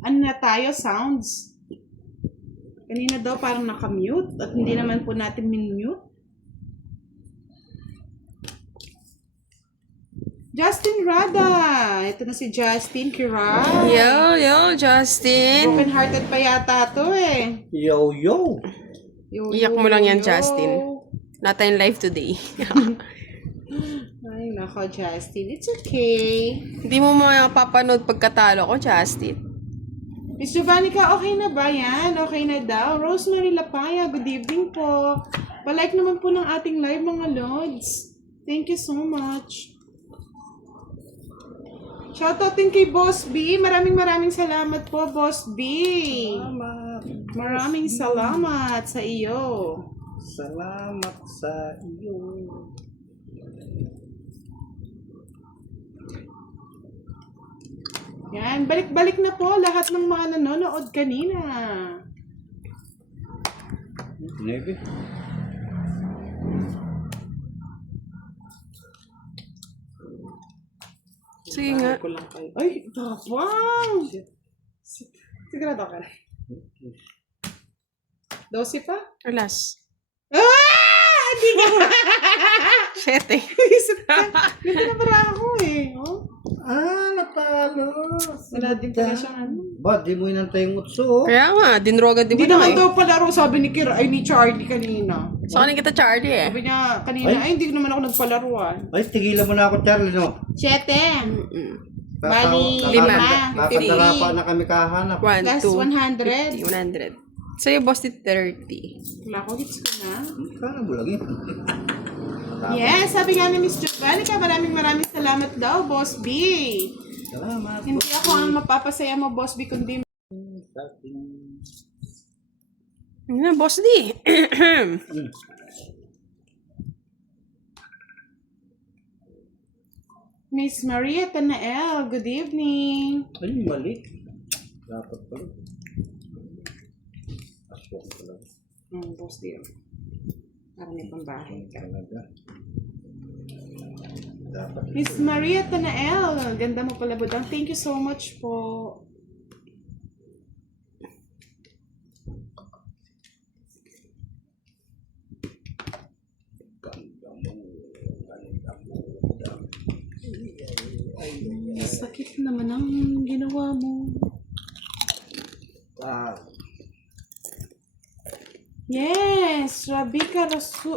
ano na tayo, sounds. Kanina daw parang nakamute at hindi naman po natin min-mute. Justin Rada. Ito na si Justin Kiray. Yo, Justin. Broken hearted pa yata to eh. Yo. Yo, Iyak mo lang yan, Justin. Not tayong live today. Ay, nako, Justin. It's okay. Hindi mo mapapanood pagkatalo ko, Justin. Miss Jovannica, okay na ba yan? Okay na daw. Rosemary Lapaya, good evening po. Palike naman po ng ating live, mga lods. Thank you so much. Shoutout din kay Boss B. Maraming salamat po, Boss B. Maraming salamat sa iyo. Salamat sa iyo. Yan, balik-balik na po lahat ng mga nanonood kanina. Nebe. Sige nga. Ko lang kayo. Ay, tapang! Sigurado ka na. 12 pa? Alas. Ah! Hindi ka! 7. Isip ka. Ganda na pala ako eh. Oh? Natalo. Wala din pala siyang ano. Ba, di mo inantay yung utso. Kaya nga, dinroga di Hindi mo na naman eh. daw palaro, sabi ni Kira, ay ni Charlie kanina. Sa kanin kita, Charlie eh. Sabi niya kanina, ay hindi naman ako nagpalaruan. Ay, tigilan mo na ako, Charlie, no? 7. Bali, 5. Kakandara pa na kami kahanap. 1, Plus 2, 100. 100. Sa'yo, boss, 30. Wala ko, gets ko na. Kaya mo lang yun. Yes, sabi nga ni Miss Jovannica, maraming salamat daw, Boss B. Salamat. Hindi ako ang mapapasaya mo, Boss B, kundi Ano na, boss, di. Miss Maria Tanael. Good evening. Ay, mali. Dapat pala. Aswang pala. Boss D. Parang may pambahay ka. Talaga. Dapat. Miss Maria Tanael. Ganda mo pala, Budang. Thank you so much po. Sakit naman ang ginawa mo. Wow. Yes, Rabika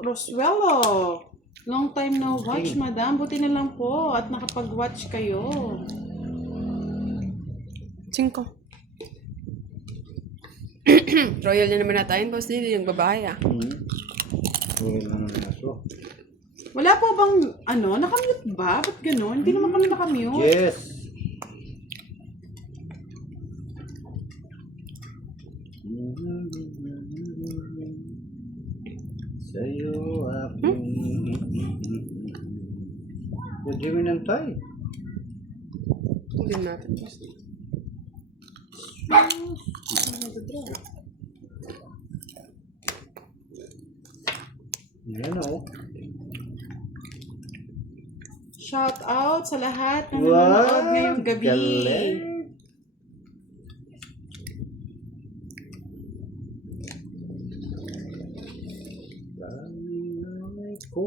Roswello. Long time no watch, madam. Buti na lang po at nakapag-watch kayo. 5. Royal na naman na tayo, boss, di. Yung babae ah. Tuloy lang ang aso. Wala po bang, nakamute ba? Ba't gano'n? Hindi naman kami nakamute. Yes. Sa'yo aking Pwede mo nantay. Hindi natin, boss. Yan o. Shout out sa lahat na nanonood ngayong gabi. Galing. Lalay ko.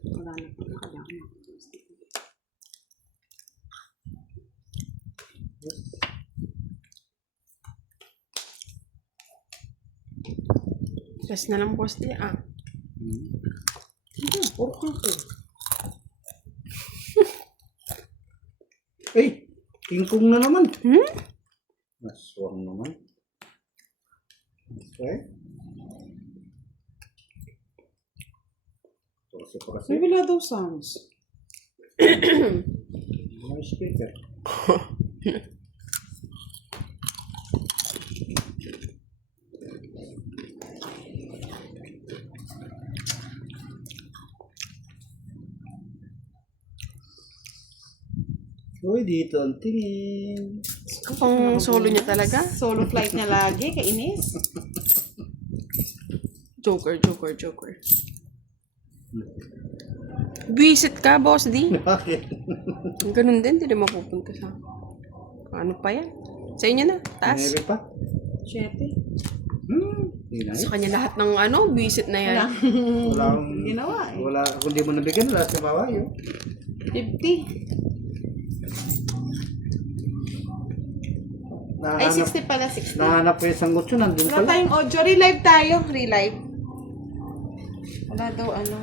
Wala na po nakalaman. Last na lang, boss, di ah. Puro ka po. Ay, kingkong na naman. Naswang naman. Okay. Kasi pa kasi. May wala daw sounds. May speaker. Uy, dito ang tingin. Kung solo niya talaga. Solo flight niya lagi, kainis. Joker. Visit ka, Boss D. Bakit? Ganun din, hindi na mapupunta sa... Ano pa yan? Sa inyo na, taas. Maybe pa? 7. Hindi na. Sa kanya lahat ng ano, visit na yan. Wala akong... Ginawa eh. Wala, kung di mo nabigyan, wala sa baba yun. 50. Ay, 60 pala, 60. Nahanap ko yung sangot yun, nandun Wala pala. tayong audio. Relive tayo. Relive. Wala daw ano.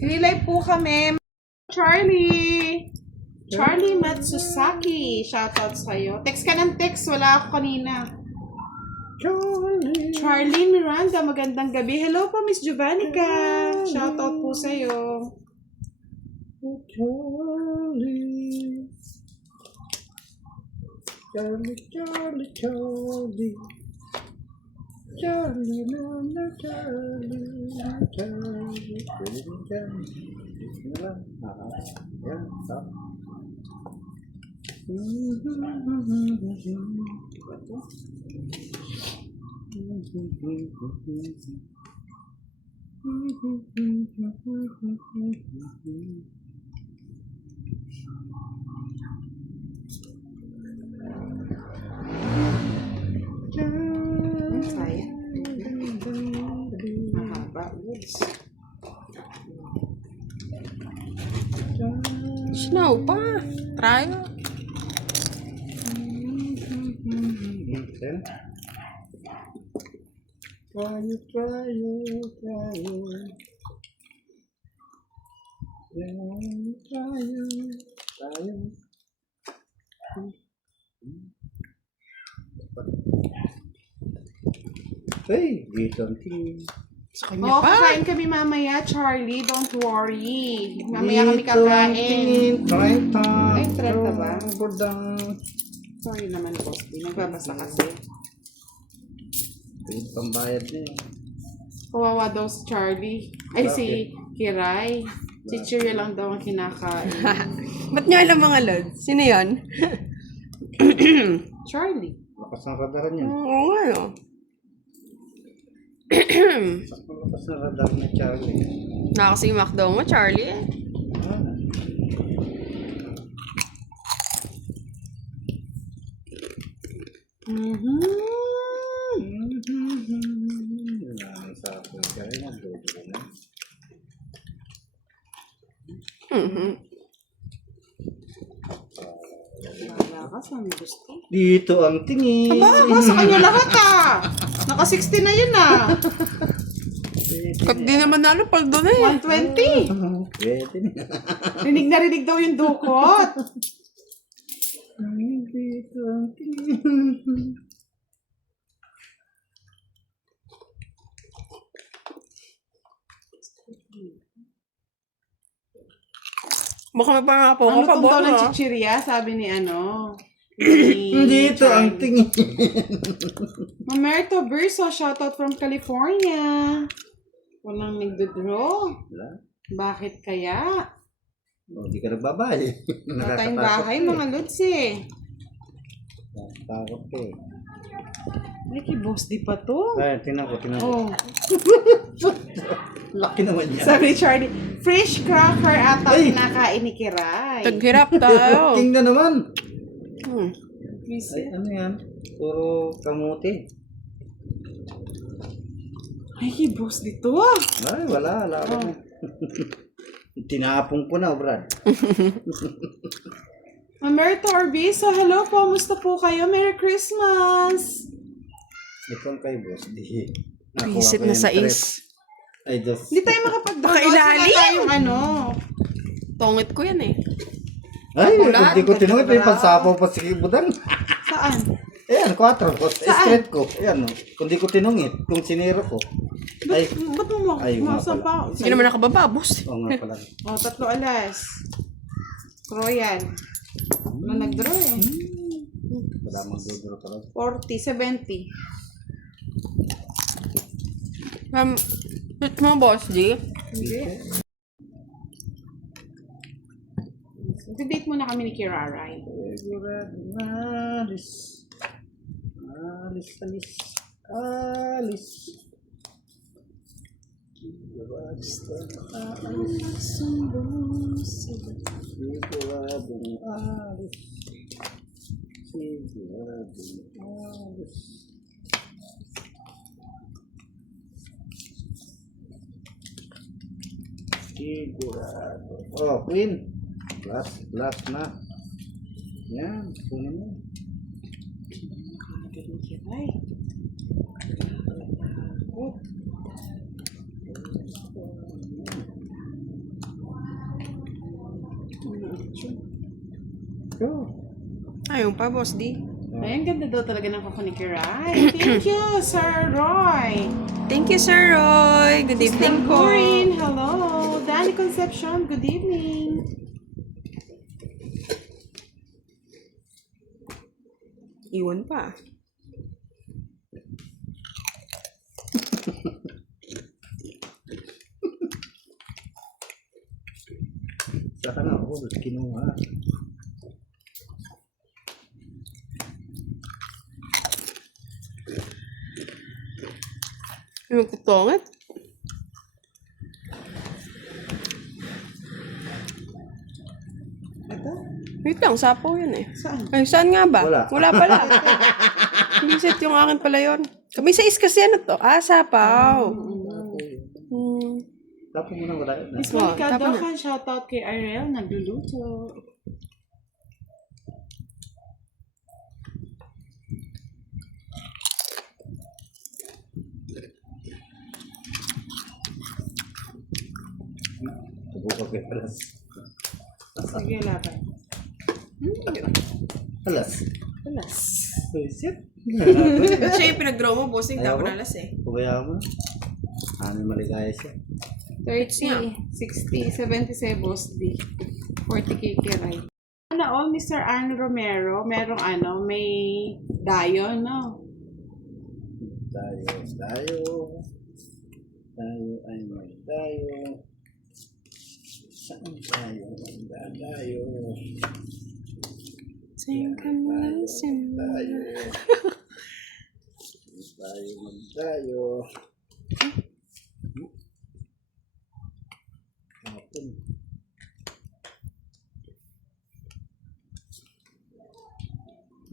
Relive po kami. Charlie. Charlie Matsusaki. Shoutout sa'yo. Text ka ng text. Wala ako kanina. Charlie. Charlene Miranda. Magandang gabi. Hello po, Miss Jovannica. Shoutout po sa'yo. Charlie. Charlie, Charlie, Charlie. Charlie, Mama, Charlie, Charlie, Charlie. Yan, stop. Sayang. Mahaba. Oops. Snow pa. Tayo. Hey, dito ang tingin. Sa kanya Oh, pa. kakain kami mamaya, Charlie. Don't worry. Mamaya kami Dito ang kakain. tingin, 30. Ay, 30 ba? Bordang. Sorry naman, boss. Di nagbabasa kasi. Yung pambayad niya. Kawawa daw si Charlie. Ay, si Kiray. Si Cheerio lang daw ang kinakain. Ba't nyo alam mga lods? Sino yun? Charlie. Lakas ng radaran niya. Oo nga, no? Lakas ng radar na Charlie. Nakasimak daw mo, Charlie. Malakas ang gusto. Dito ang tingin. Aba, sa kanya lahat ah. Naka 60 na yun ah. Kat di naman nalo pag doon eh. 120. Pwede na. Rinig na rinig daw yung dukot. Dito ang tingin. Baka may pangapo Ang ka pa, lutong daw ng Bono. chichirya, sabi ni ano. Dito ang tingin. Mamerto Verso, shoutout from California. Walang nagdodraw. Wala. Bakit kaya? O, di ka nagbabay. Wala tayong bahay, mga lods eh. Takot ka eh. Ay, kay boss di pa to. Ay, tingnan ko. Oh, Laki naman yan. sabi ni Charlie, fish cracker ata Ay! kinakain ni Kiray. Taghirap tayo. Tingnan naman. Visit. Ay, ano yan? Puro kamuti. Ay, kay boss dito. Ay, wala. Wala ako. Tinapong ko na, Brad. Mamerto Orbizo, hello po. Musta po kayo? Merry Christmas. Ito ang kay boss. Di. Visit Nakuha ko na yung sa trip. is. Ay, dos. Hindi tayo makapag-download. Nakailalim. Sila tayong ano. Tongit ko yan eh. Ay, Ulan, hindi ko tinungit. May ganda. pansapaw pa si Budang. Saan? Ayan, 4. Saan? Straight ko. Ayan, kung di ko tinungit. Kung siniro ko. Ay, Ba't mo Ay, nga saan pa? Hindi naman nakababa, boss. oo nga pala. Oh, 3 alas. Royal. Ano nag-draw eh? Wala magduduro talaga. 40, 70. Ba't mo, boss, G? Hindi. Date muna kami ni Kiraray. Alis. Alis, alis. Alis. Basta aalis. Siguradong alis. Siguradong alis. Sigurado. Oh, Queen. Last na. Yan, kunin mo. Ay. Oh. Go. Ayun pa, Boss D. Ay, ang ganda daw talaga ng kuko ni Kiray. Thank you, Sir Roy. Thank you, Sir Roy. Good evening po. Maureen, hello. Danny Concepcion, good evening. Iwan pa. Saka na ako, kinuha. May magtutungat. Ito? Wait lang, sapo yun eh. Saan? Ay, saan nga ba? Wala. Wala pala. Hindi set yung akin pala yun. Kami sa is kasi ano to? Ah, sapaw. Tapos mo na wala. Miss Oh, Monica tama na. Dokan, shoutout kay Ariel, nagluluto. Subukan ko yung alas. Sige, laban. Alas. Alas. Shit. Siya yung pinag-draw mo, bossing. Ayaw Dapat ko. nalas eh. Pabayaan mo na. Maligaya siya. 30, 60, 70 Sebos D. 40K Kiray. Ano all, Mr. Arn Romero, merong may dayo, no? Tayo ay magtayo. Saan tayo magdadayo? Singkan mo lang Tayo. Tayo magtayo. Hapon.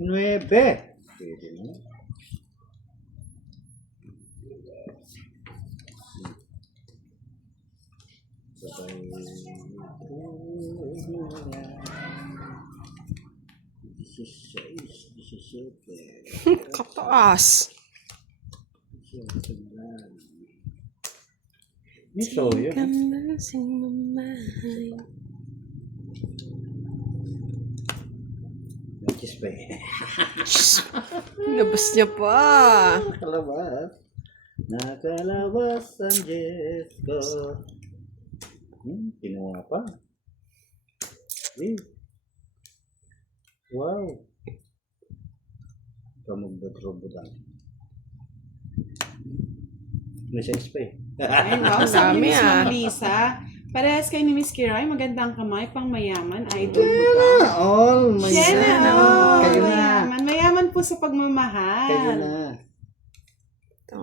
Nuebe. Pwede na. Sabay. 16, 17. Kataas. Ito yun. Singkan mo lang mamay. Nakis pa eh. Labas niya pa. Nakalabas. Nakalabas ang Diyos ko. Kinuha pa. Wow. Kamagdadrobodan. Nasa pa eh. Ay, wow, Ang sabi ni dami, Miss ah. Ma'am Lisa. Parehas kayo ni Miss Kiray, magandang kamay, pang mayaman, idol mo daw. All my Siya na, Kayo na. mayaman. Mayaman po sa pagmamahal. Kayo na. Ito.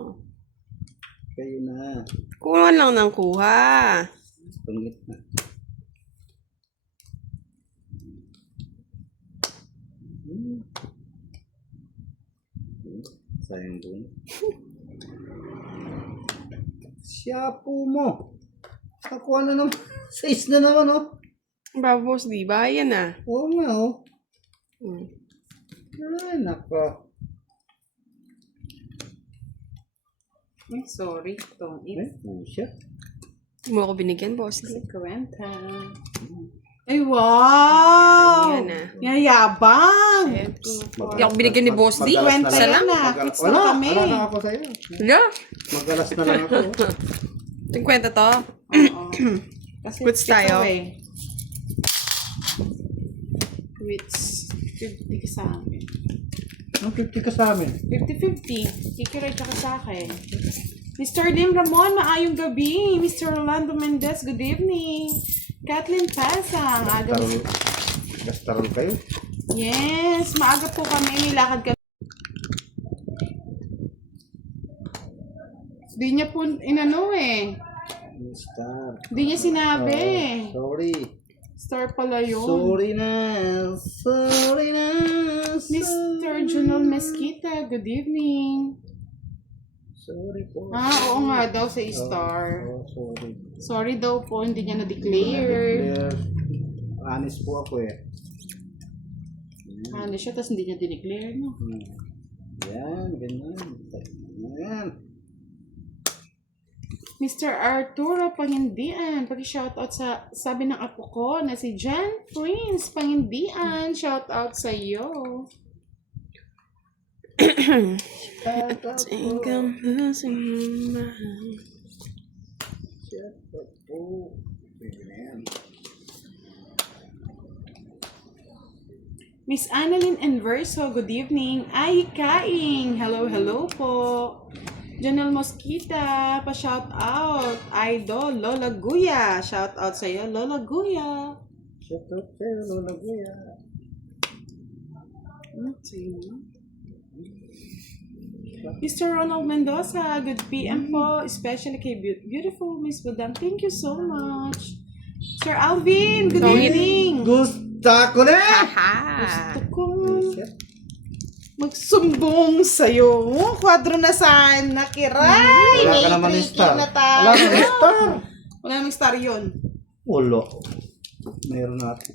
Kayo na. Kuha lang ng kuha. Tungit na. Sayang doon. Siya po mo. Nakuha na naman. 6 na naman, oh. Ba, boss, di ba? Yan na. Oo nga, oh. Hmm. Ay, nako. Ay, sorry. Itong Ay, pusya. Hindi mo ako binigyan, boss. Di. 50. Ay, wow! Yan na. Yayabang! Hindi ako binigyan ni Boss D. Magalas na Isa lang. lang. Magalas- Kids na kami. Wala na ako sa'yo. Wala. Magalas na lang ako. 50 to. Oo. Kasi Goods ito tayo. eh. Which 50 ka sa amin. Ang 50 ka sa amin. 50-50. Kikiray ka sa akin. Mr. Lim Ramon, maayong gabi. Mr. Rolando Mendez, good evening. Kathleen Pasang, aga. Gastarol kayo. Yes, maaga po kami. May lakad kami. Di niya po inano eh. Star. Di niya sinabi. Sorry. Star pala yun. Sorry na. Sorry na. Mr. Junel Mesquita, good evening. Sorry po. Oo nga daw sa star. Oh, sorry. Sorry daw po, hindi niya na-declare. Honest po ako eh. Ano siya, tapos hindi niya dineclare, no? Yan, ganyan. Yan. Mr. Arturo Pangindian, pag-shoutout sa sabi ng apo ko na si Jan Prince Pangindian. Shoutout sa iyo. Think I'm losing my mind. Shut up po. Ganyan. Miss Annalyn Enverso, good evening. Ay, Kaing. Hello, hello po. Janelle Mosquita, pa-shout out. Idol, Lola Guya. Shout out sa iyo, Lola Guya. Shut up sa'yo, Lola Guya. Sino? Mr. Ronald Mendoza, good PM po. Especially kay beautiful Miss Budang. Thank you so much. Sir Alvin, good evening. Gusto ko na! Haha! Gusto ko magsumbong sa'yo. Kwadro na sana, Kiray. Wala ka naman May ng star. tricky na tayo. Wala ka ng star. Wala namang star yun. Wala. Meron natin.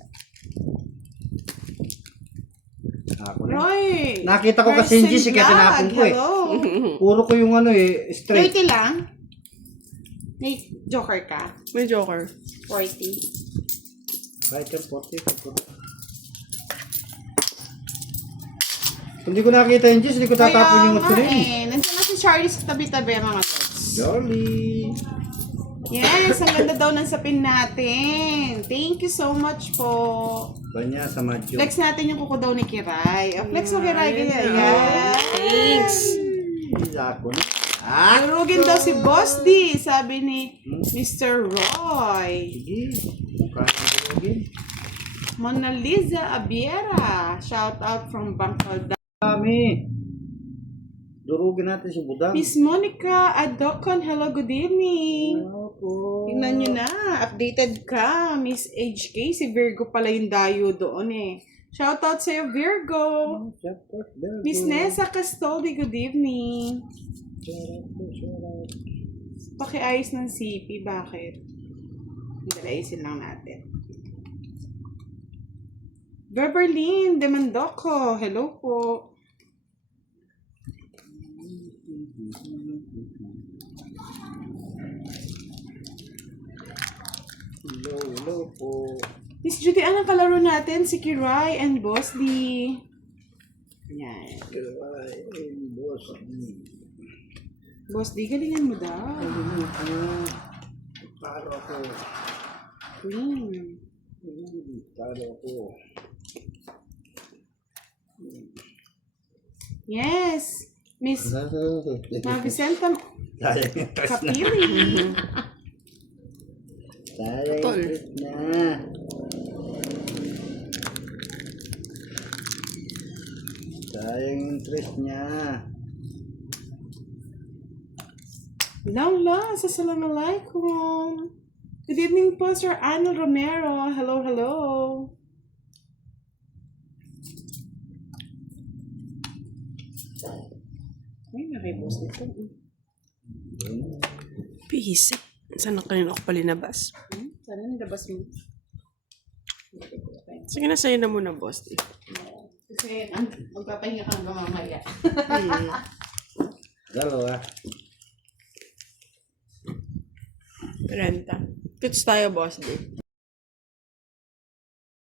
Ako na. Roy. Nakita ko kasi yung G's, kaya tinapon ko eh. Hello. Puro ko yung ano eh, straight. 30 lang. May joker ka. May joker. 40. Kahit yan, 40. Kung di ko nakita yung G's, hindi ko tatapon yung Kaya nga tuloy. Nandiyan na si Charlie sa tabi-tabi mga tots. Jolly. Yes, ang ganda daw ng sapin natin. Thank you so much po. Banya sa madyo. Flex natin yung kuko daw ni Kiray. Flex mo Kiray. Ganyan. Yan. Thanks. Ako na. Durugin daw si Boss D, sabi ni Mr. Roy. Sige. Mukha na durugin. Mona Lisa Abiera. Shout out from Bangkal. Kami. Durugin natin si Budang. Miss Monica Adocon, hello, good evening. Opo. Tingnan nyo na, updated ka. Miss HK, si Virgo pala yung dayo doon eh. Shout out sa'yo, Virgo. Miss Nessa Castoldi, good evening. Pakiayos ng CP, bakit? Dalayisin lang natin. Beverlyn de Mandoco, hello po. Hello po. Miss Judy, anong kalaro natin? Si Kiray and Boss D. Yan. Boss. Boss D, galingan mo daw. Talo ako. Queen. Talo ako. Yes. Miss Vicenta Sayang yung tres na. Kapili. Sayang yung tres na. Sayang yung tres niya. Lang, assalamualaikum. Good evening po, Sir Arnold Romero. Hello, hello. Ay, nakipost ito. Peace. Saan na kanina ako palinabas? Sana nilabas mo. Sige na, sa'yo na muna, boss. Kasi magpapahinga ka hanggang mamaya. Dalawa. Renta. Kits tayo, boss.